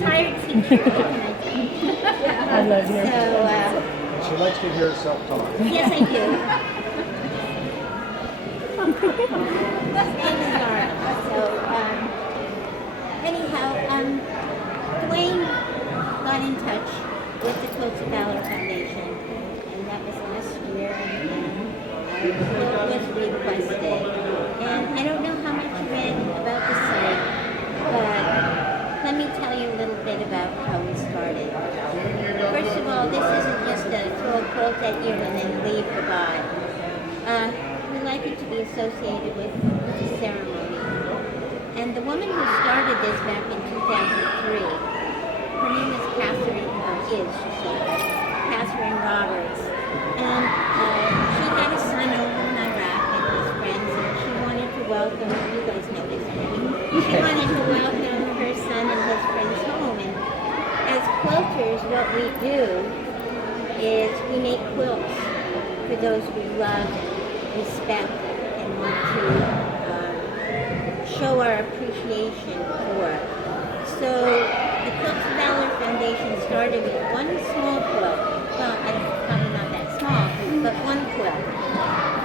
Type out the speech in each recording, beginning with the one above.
retired teacher. I love you. So, She likes to hear herself talk. yes, I do. His name is Nora. So, anyhow, Dwayne got in touch with the Quilt of Valor Foundation, and that was last year, and the quilt was requested. And I don't know how much you read about the site, but let me tell you a little bit about how we started. First of all, this isn't just a throw a quilt at you and then leave goodbye. We like it to be associated with the ceremony. And the woman who started this back in 2003, her name is Catherine, Catherine Roberts. And she had a son over in Iraq and his friends, and she wanted to welcome, you guys know this, she wanted to welcome her son and his friends home. And as quilters, what we do is we make quilts for those we love and respect and want to show our appreciation for. So the Quilt of Valor Foundation started with one small quilt. Well, probably not that small, but one quilt.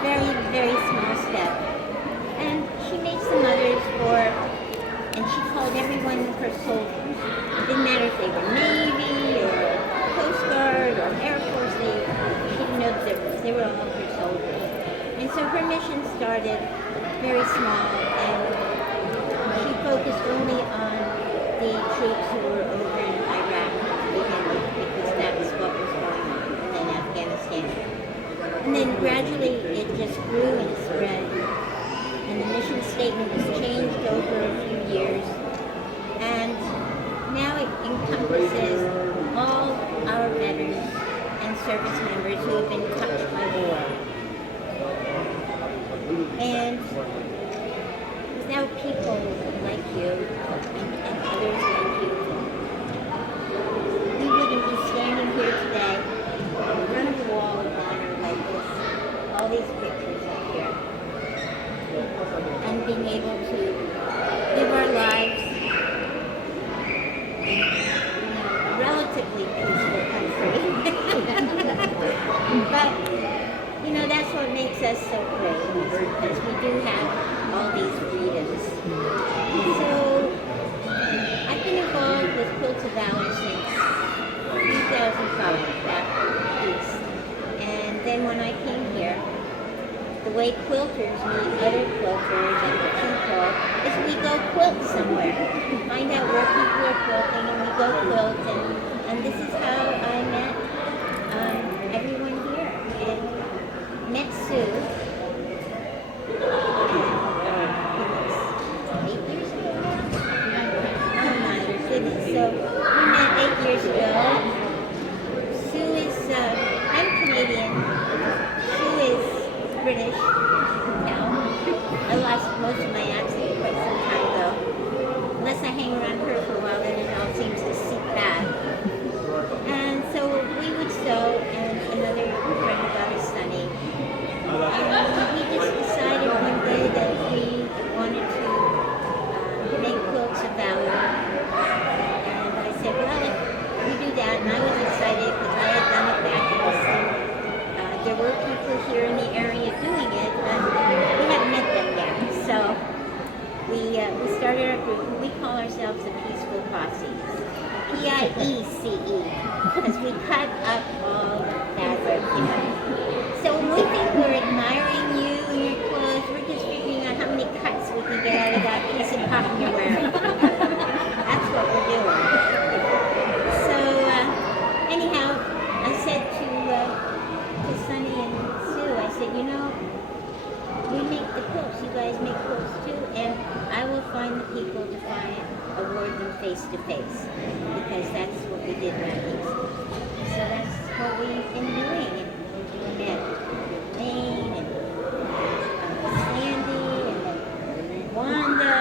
Very, very small step. And she made some others and she called everyone her soldiers. It didn't matter if they were Navy or Coast Guard or Air Force, she didn't know the difference. They were all her soldiers. And so her mission started very small, and she focused only on the troops who were over in Iraq to begin with, because that's what was going on, and then Afghanistan. And then gradually it just grew and spread, and the mission statement was changed over a few years, and now it encompasses all our veterans and service members who have been touched by war. And without people like you and others like you, we wouldn't be standing here today in front of a wall of honor like this, all these pictures up here, and being able to live our lives in a relatively peaceful country. But that's what makes us so great, because we do have all these freedoms. So I've been involved with Quilt of Valor since 2005, back east. And then when I came here, the way quilters meet other quilters and the people is we go quilt somewhere. Find out where people are quilting, and we go quilt, and this is how I met everyone here. And met Sue, 8 years ago now? Oh my goodness. So we met 8 years ago. Sue is, I'm Canadian. Sue is British, you can tell. I lost most of my accent quite some time ago. Unless I hang around her for a while, then it all seems to seep back. And so we would sew, and another friend of ours, Sunny. And we just decided one day that we wanted to make quilts of valor. And I said, well, if we do that, and I was excited because I had done it back in the summer. There were people here in the area doing it, but we hadn't met them yet. So we started our group, and we call ourselves the Peaceful Posse. P-I-E-C-E, because we cut up all the fabric, So when we think we're admiring you and your clothes, we're just figuring out how many cuts we can get out of that piece of cotton you're wearing. That's what we're doing. So anyhow, I said to Sunny and Sue, I said, we make the quilts, you guys make quilts too, and I will find the people to award them face to face, because that's what we did back east. So that's what we've been doing. And we met Lane and Sandy and Wanda.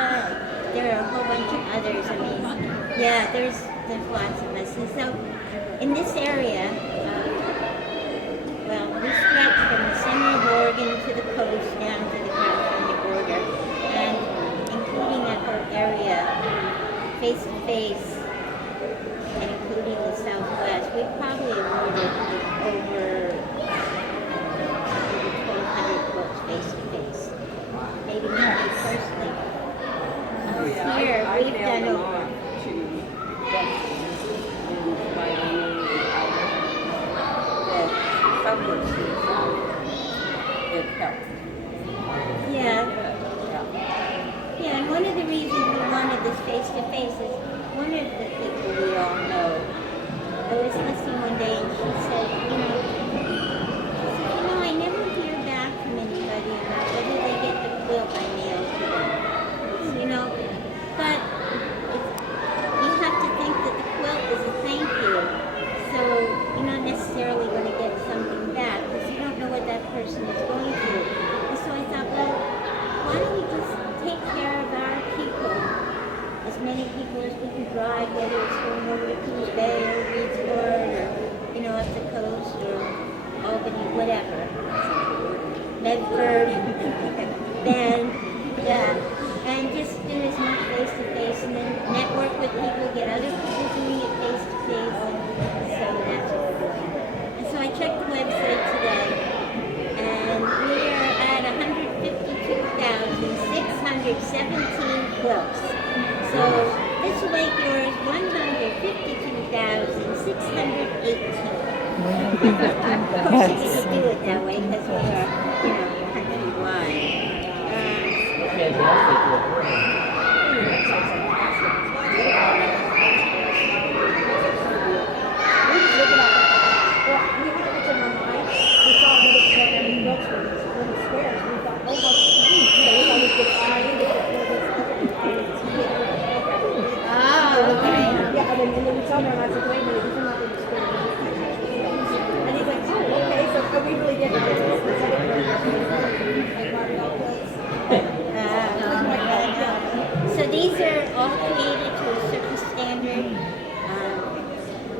There are a whole bunch of others. I mean, yeah, there's lots of us. And so in this area, we stretch from the center of Oregon to the coast down to the California border, and including that whole area, face to face, we probably awarded over 1,200 quilts face to face. Maybe not me personally. Oh, yeah, Here, I we've mailed done them over. off to Betsy in Wyoming and Idaho. That some were suicide. It helped. Yeah. Yeah. Yeah, and one of the reasons we wanted this face-to-face is one of the people we all know. I was listening one day and she said, I never hear back from anybody about whether they get the quilt I mailed to them. But you have to think that the quilt is a thank you. So you're not necessarily going to get something back because you don't know what that person is going through. And so I thought, well, why don't we just take care of our people, as many people as we can drive, whether it's going over to Coos Bay or Reedsport or, up the coast or Albany, whatever. Medford, Bend, and just do as much face-to-face and then network with people, get other people doing it face-to-face, and so that's what we're doing. And so I checked the website today, and we are at 152,617 quilts. So this will make yours 152,618. Of course, you can do it that way because we are, countrywide. Oh, okay. Yeah, and then we told him, I said, wait a minute, he's not going to square. And he's like, oh, okay, so we really did business. So these are all created to a certain standard.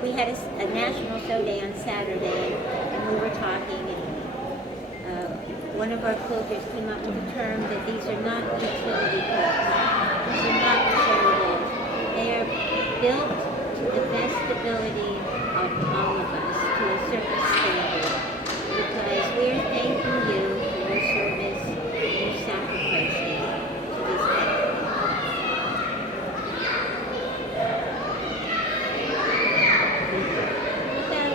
We had a national show day on Saturday, and we were talking, and one of our quilters came up with a term that these are not utility quilts. These are not charities. They are built to the best ability of all of us to a certain standard, because we're thanking you for your service and your sacrifices to this country. What about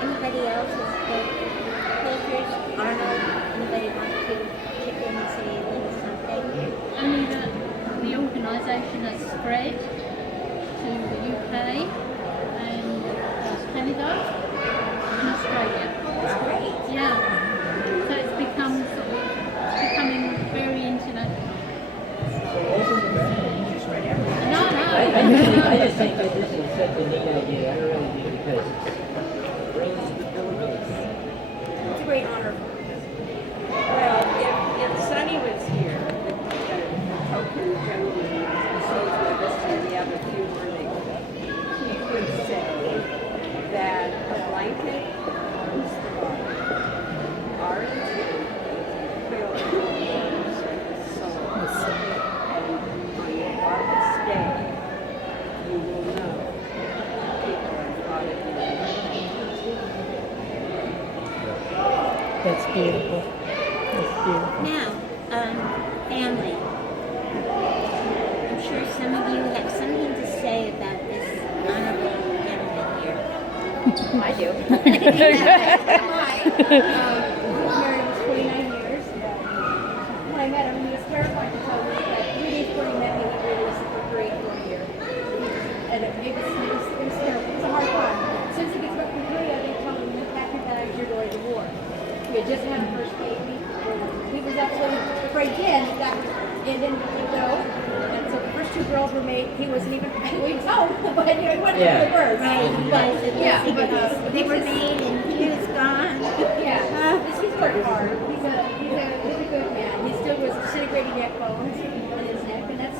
anybody else who's quilters? Arnold, anybody want to chip in and say a little something? Only that the organisation has spread to the UK and Canada and Australia. That's great. Yeah. So it's becoming very international. No. I just think that this is such a neat idea. I really do, because it brings the pilgrims. It's a great honor. Well, if Sonny was here, the token gentleman who stays with us and the other few mornings, he would say that a blanket is the body. Our intent is to fill the waters and the soul. And on your darkest day, you will know people are thought of you. That's beautiful. That's beautiful. Now, family. I'm sure some of you have something to say about this honorable gentleman here. I do. We were married almost 29 years. When I met him, he was terrified to tell me that 3 days before he met me, he really was super great for a year. And it was terrible. It was a hard time. As soon as he gets back from Korea, they tell him, pack your bags, you're going to war. We had just had a first baby. He was absolutely afraid then that it didn't go. And so the first 2 girls were made. He wasn't even, we was home, but he went for the birds. Right, but Yeah, but they were made and he was gone. Yeah, he's worked hard. He's a good man. He still was disintegrating neck bones on his neck, and that's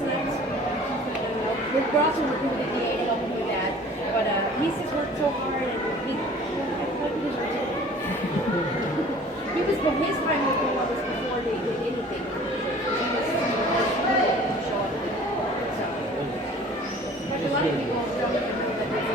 we're also working with the DA to help him with that. But he's just worked so hard, and he was his time with the was before they did anything. He was show up. So, but a lot of people don't know that there's a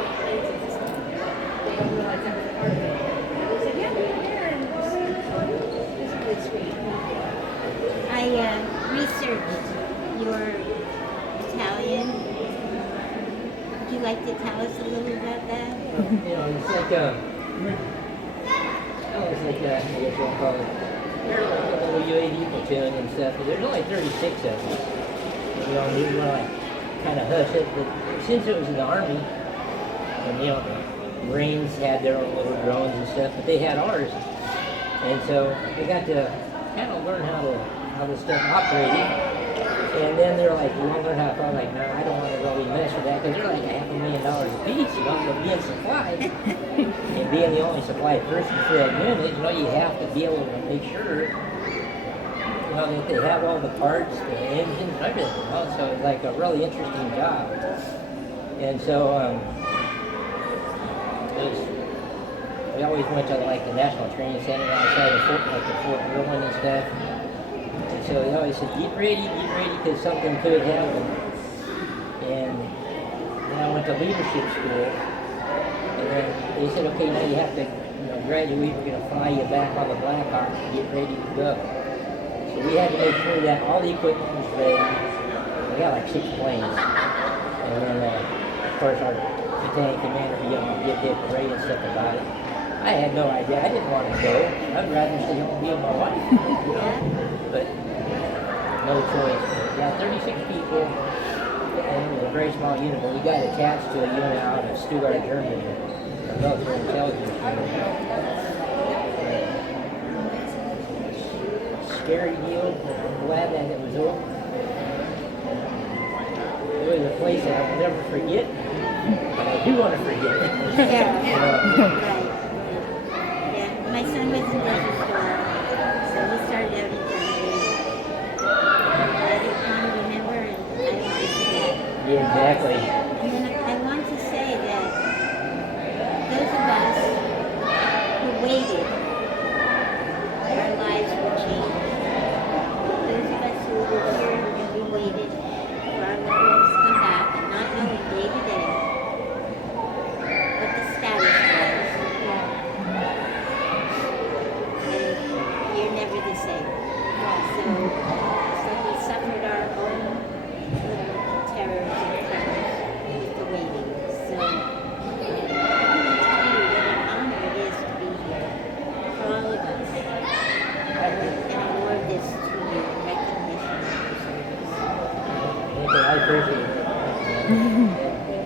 you like to tell us a little about that? You know, it's like, I guess we'll call it, they're like a little UAD platoon and stuff. There's only 36 of us. You know, we were like kind of hush it, but since it was in the Army, and you know, the Marines had their own little drones and stuff, but they had ours. And so we got to kind of learn how this stuff operated. And then they're like, you want to learn how to fly? I'm like, no, I don't want to really mess with that because they're like $500,000 a piece, you know, for being supplied. And being the only supplied person for that unit, you know, you have to be able to make sure, you know, that they have all the parts, the engines, everything, you know. So it's like a really interesting job. And so, we always went to like the National Training Center outside of Fort Irwin and stuff. And so they always said, get ready, because something could happen. And then I went to leadership school, and then they said, okay, now you have to, you know, graduate. We're going to fly you back on the Blackhawk and get ready to go. So we had to make sure that all the equipment was ready. We got like 6 planes, and then of course our lieutenant commander, you know, get the parade and stuff about it. I had no idea. I didn't want to go. I'd rather stay home and be with my wife, you know. But no choice. Yeah, 36 people, and it was a very small unit. But we got attached to a unit out of Stuttgart, Germany, a military intelligence unit. Scary deal. I'm glad that it was over. It was a place that I will never forget, but I do want to forget it. Right. Yeah, my son was in Desert Storm, so he started out in Germany. I just want to remember and I want to forget. Yeah, exactly. And then I want to say that those of us who waited, our lives will change. Those of us who were here and we waited for our loved ones to come back and not knowing day to day what the status was. And you're never the same. So we suffered our own little terrors and tremors with the waiting. So I can tell you what an honor it is to be here for all of us. And award this to you in recognition of your service. Okay, I appreciate it.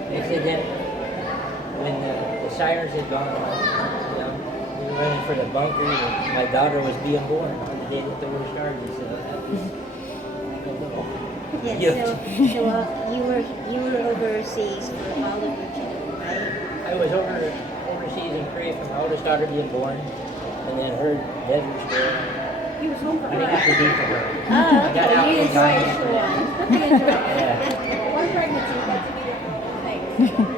They said that when the sirens had gone off, you know, we were running for the bunker, and my daughter was being born on the day that the war started. So that was a little Yes, gift. you were overseas for all of your children, right? I was overseas in Korea for my oldest daughter being born, and then her Desert Storm. He was home for I got to do for her. Oh, I got out okay, you're in the time. special one. Yeah. one pregnancy, got to be there for all things.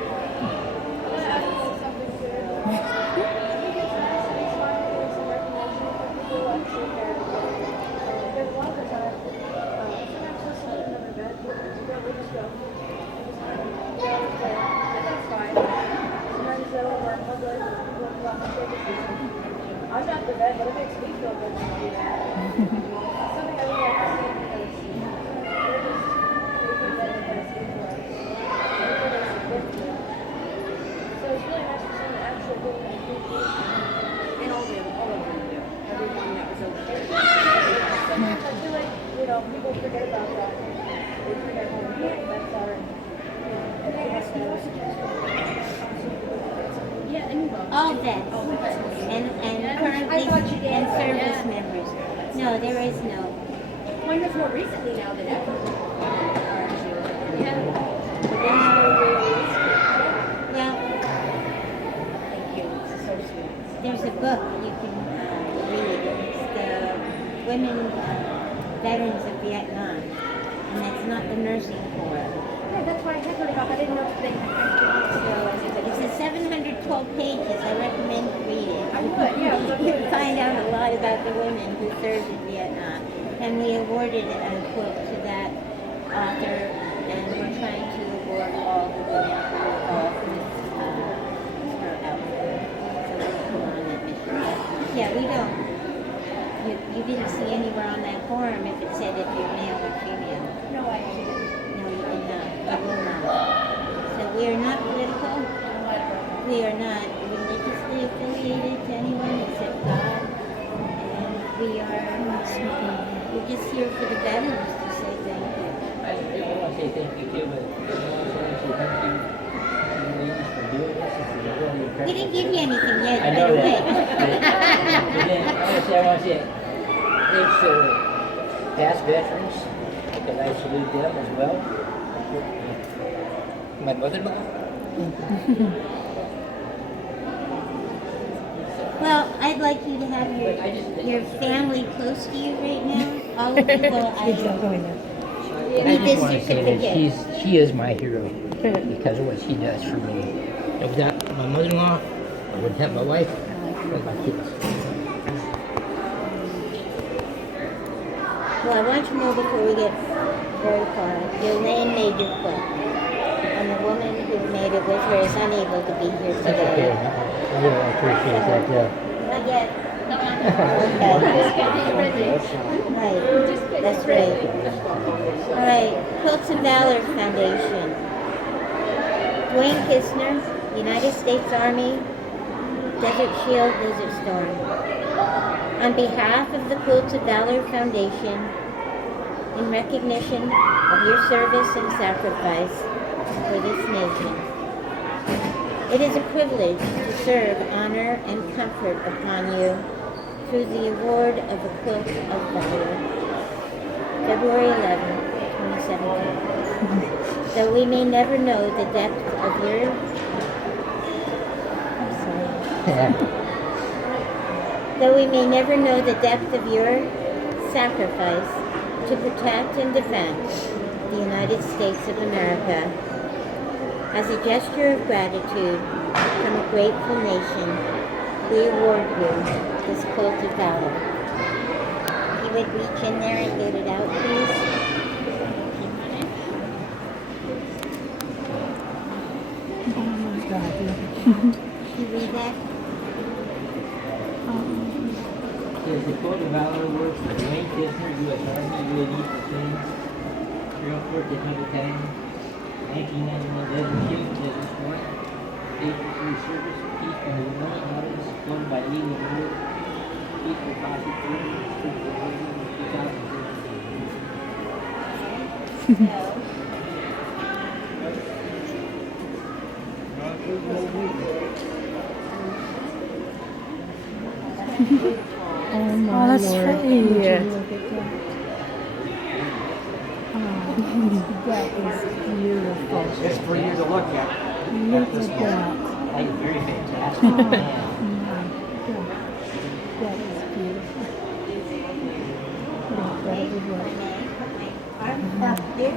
I'm not the vet, but it makes me feel good to do that. Something I really like to see because they're just making that the best thing for us. So it's really nice to see them actually doing that appreciation. And all of them do. Everyone that was over there. Sometimes I feel like, you know, people forget about that. They forget how important vets are. And they ask me no suggestions. Yeah, anyone. All vets and currently I thought you did. and service Yeah. members. No, there is no. Mine was more recently now than ever. Yeah. Well, Thank you. It's so sweet. there's a book you can read. It's the Women Veterans of Vietnam, and that's not the nursing corps. Yeah, that's why I had heard about that. I didn't know if they So it's a 712 pages. I recommend you read it. I would, yeah. You'll find out a lot about the women who served in Vietnam. And we awarded a quilt to that author, and we're trying to award all the women who were involved with her outfit. So we'll put on that mission. Yeah, we don't. You didn't see anywhere on that form if it said if you're male or female. No, I actually didn't. No, you did not. You will not. So we We are not political. We are not religiously affiliated to anyone except God. And we're just here for the veterans to say thank you. I want to say thank you too, but I also want to say thank you ladies for doing this. This is really incredible. We didn't give you anything yet. I know Better that. wait. But then I want to say thanks to past veterans, because I salute them as well. My mother-in-law. Well, I'd like you to have your family close to you right now. All of you, well, I And I need just this want to say that certificate. she is my hero because of what she does for me. And without my mother-in-law, I wouldn't have my wife or my kids. Well, I want you to know before we get very far, Elaine made your quilt. And the woman who made it with her is unable to be here That's okay. today. I really appreciate that. Not yet. Okay. Right. That's right. All right. Quilts of Valor Foundation. Dwayne Kistner, United States Army, Desert Shield, Desert Storm. On behalf of the Quilt of Valor Foundation, in recognition of your service and sacrifice for this nation, it is a privilege to serve honor and comfort upon you through the award of a Quilt of Valor. February 11, 2017. Though we may never know the depth of your Though we may never know the depth of your sacrifice to protect and defend the United States of America, as a gesture of gratitude from a grateful nation, we award you this Quilt of Valor. If you would reach in there and get it out, please. You read that? Says the Quilt of Valor Award for Dwayne Kistner, U.S. Army, UAD Platoons, Trail Force 810, 1991 Desert Shield, Desert Storm, Faithful for your service, peace from the million others, floated by Eagle Award, Peaceful Posse Force, 2017. Oh, that's pretty. That is beautiful. It's for you to look at. Look at that. That is very fantastic. Oh, Man. my God. That is beautiful. Incredible work. Arm up here.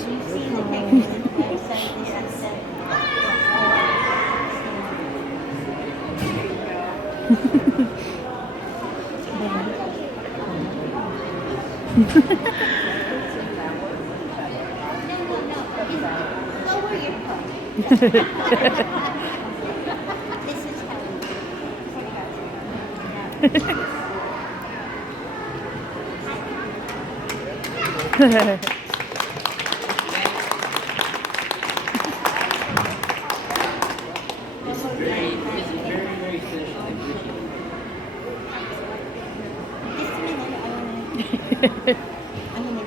You've seen the picture. There's some sunset. Lower your foot. This is how This is very, very special. I appreciate it. Just a minute, I'm gonna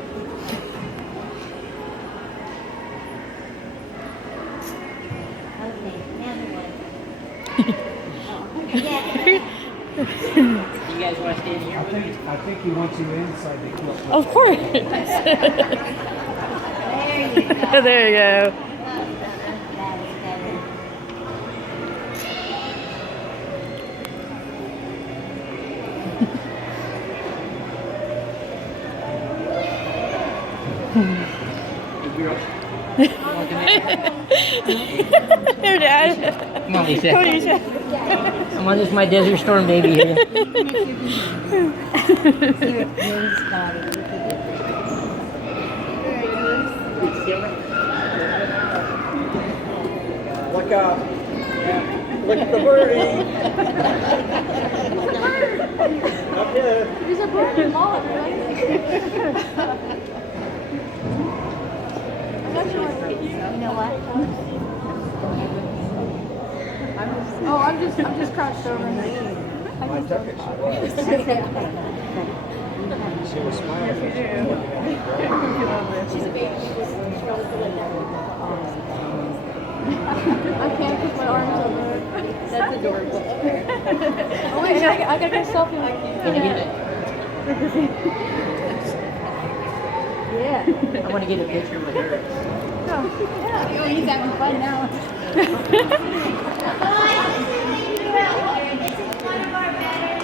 okay, now the one. Yeah. You guys want to stand here with me? I think he wants you inside the quilt. Of course. There you go. There you go. That is better. Hey, girls. Here, Dad. Come on, Lisa. Come on, Lisa. Come on, this is my Desert Storm baby here. Here, here's got it. Look out. Look at the birdie. Up here. There's a bird in Mom, right? know what? Oh, I'm just crouched over. I took it, she was. She was smiling. She's a baby. She always be like that. I can't put my arms over her. That's adorable. Oh wait, I gotta get a selfie. Can you get it? Yeah. I want to get a picture with her. Oh, he's having fun now. This is one of our better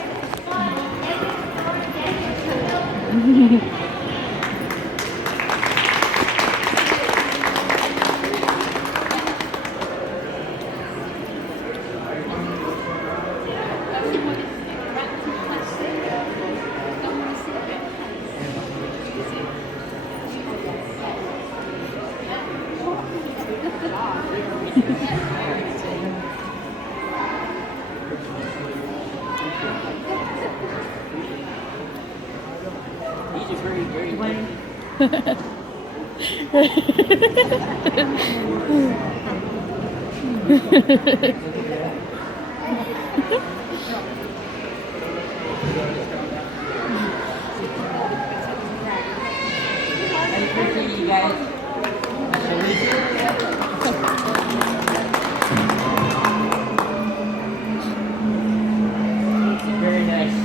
These are very, very I appreciate you guys. Very nice.